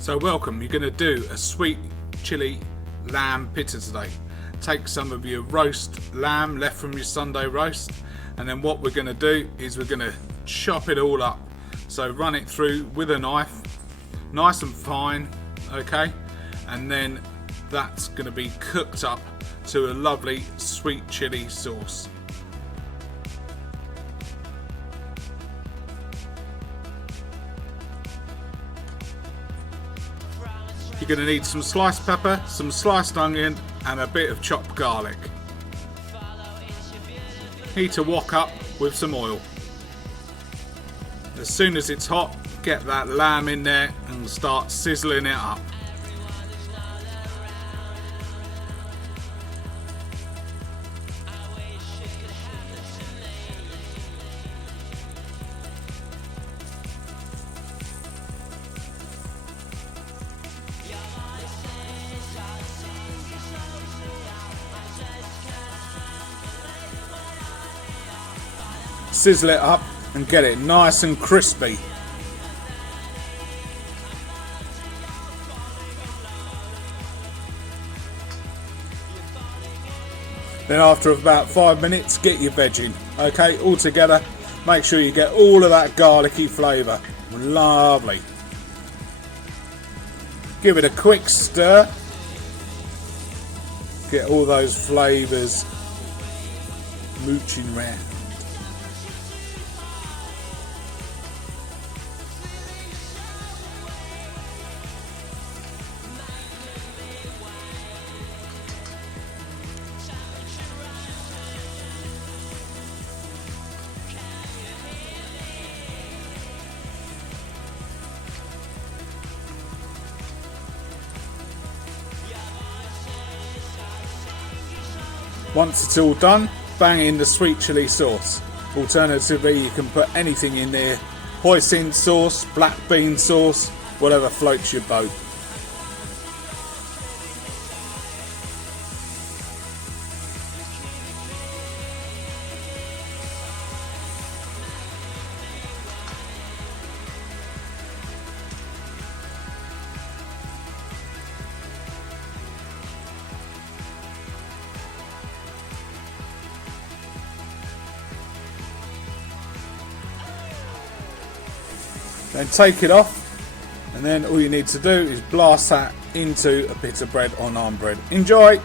So welcome, you're going to do a sweet chili lamb pitta today. Take some of your roast lamb left from your Sunday roast, and then what we're going to do is we're going to chop it all up. So run it through with a knife, nice and fine, okay? And then that's going to be cooked up to a lovely sweet chili sauce. You're going to need some sliced pepper, some sliced onion and a bit of chopped garlic. Heat a wok up with some oil. As soon as it's hot, get that lamb in there and start sizzling it up. Sizzle it up and get it nice and crispy. Then after about 5 minutes, get your veg in. Okay, all together. Make sure you get all of that garlicky flavour. Lovely. Give it a quick stir. Get all those flavours mooching round. Once it's all done, bang in the sweet chili sauce. Alternatively, you can put anything in there. Hoisin sauce, black bean sauce, whatever floats your boat. Then take it off, and then all you need to do is blast that into a bit of bread or naan bread. Enjoy!